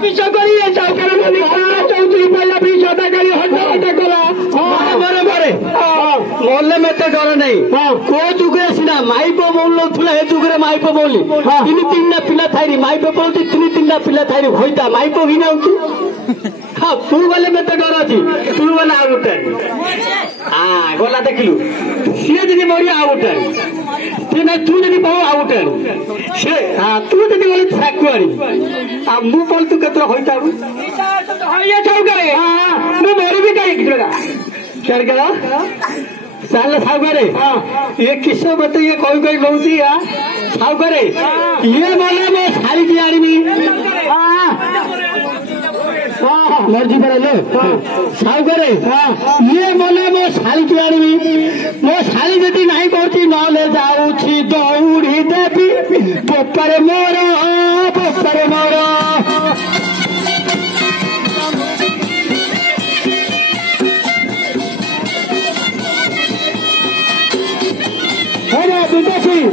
विष करी चौकर चौधरी पाया विषटा करी हटा कला मरे मरे मरले मत डर नहीं को जुगे सीना माइप बोल ए जुगे माइप बोली तीन तीन पिला थाई माइप बोलती तीन तीन पिला थाई होता माइप भी ना हाँ तू बोले मत डर अच्छी तू बोले आ गोटे हाँ गला देखलु सी जी मरी आ गोटे तू जी बहु आ गोटे से हाँ तू जी गले ठाकुआरी आ मु बोल तू केत होता मरबी कहीं क्या साल साउकारे ये किस बत ये कोई कोई नौती साउकारे ये बोले मैं साड़ी की आनी मर्जी पर लो साउकारे ये बोले मो शाली की आनी मो शाली जदि नहीं करती नले जाऊँ दौड़ी देवी पोपर मोर पोपर मोर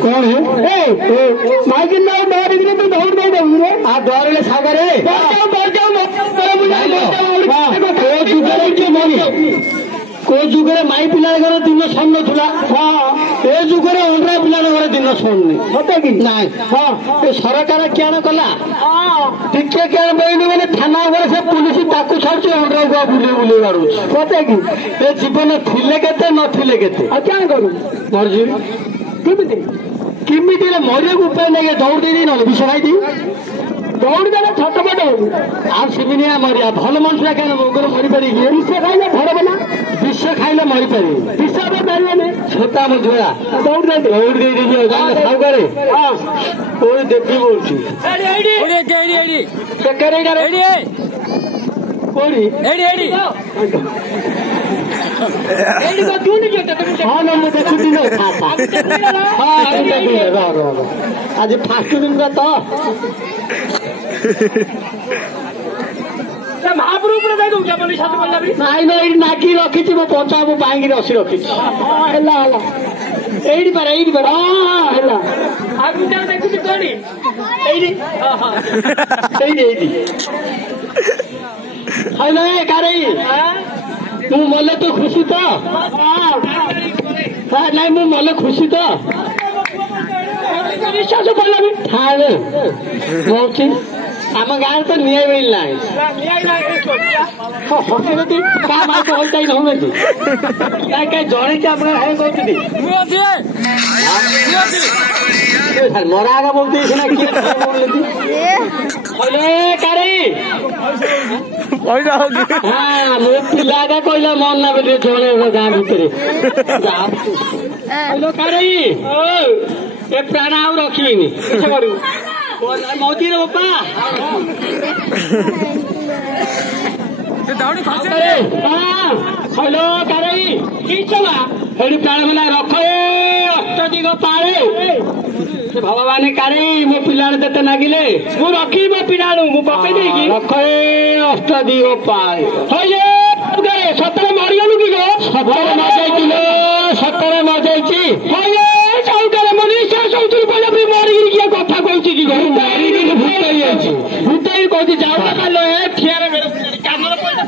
कौन है माइकिन में दौड़ इतने तो दौड़ दे रे आप दौड़े सागर को जुगे माई पिला घर दिन सन्न थुला ए जुगे अंडा पिला घर दिन सन्नी होता कि ना हाँ ये सरकार क्या कला टिके क्या बैठ मैंने थाना घर से पुलिस ताकू छाड़ी अंडा गुआ बुले बुले मारू होता कि ये जीवन थिले केते नथिले केते क्या करू मर्जी किमिटी मरिया उपाय नहीं दौड़ दे ना विष खाई दौड़ देना छटपट हो सिमिनिया मरिया भल मनुष्य क्या मरी पारे विष खाइले भर बना विष खाइले मरी पारे विष पारे छोटा मुझा दौड़ दे दौड़ दे साउकारे कोई देवी बोलती हाँ ना मुझे छुट्टी नहीं हाँ आज फास्ट दिन का तो महाप्रभु नाई ना नाकी रखी मो पंचा मो पाई रसी रखी एडी पर हाँ देखुची कौन हेलो कारई मु मले तो खुशी तो नहीं मु मले खुशी तो विश्वास पड़ा भी ठाणे बहुत आम गाँव तो निया मिलना जड़े मरा आगा बोलते हाँ मो पिला कहला मन ना बोले जड़े गाँ भितर ए प्राण आउ रखी मौती रे बापा हेलो कारई हेड़ी प्राण मला रख अष्टदिग पाए भगवान कारई मो पिला देते नागिले मु रखी मो पिला मु पकई देगी रख अष्टदिग पाए सतरे मरिगलु कि गो सतरे मर सतरे मर जाइए मनीषा चौधरी पहले मरी किए कथा कहूँ कि भूत ही कहती जाऊ ठिया कामर पैसा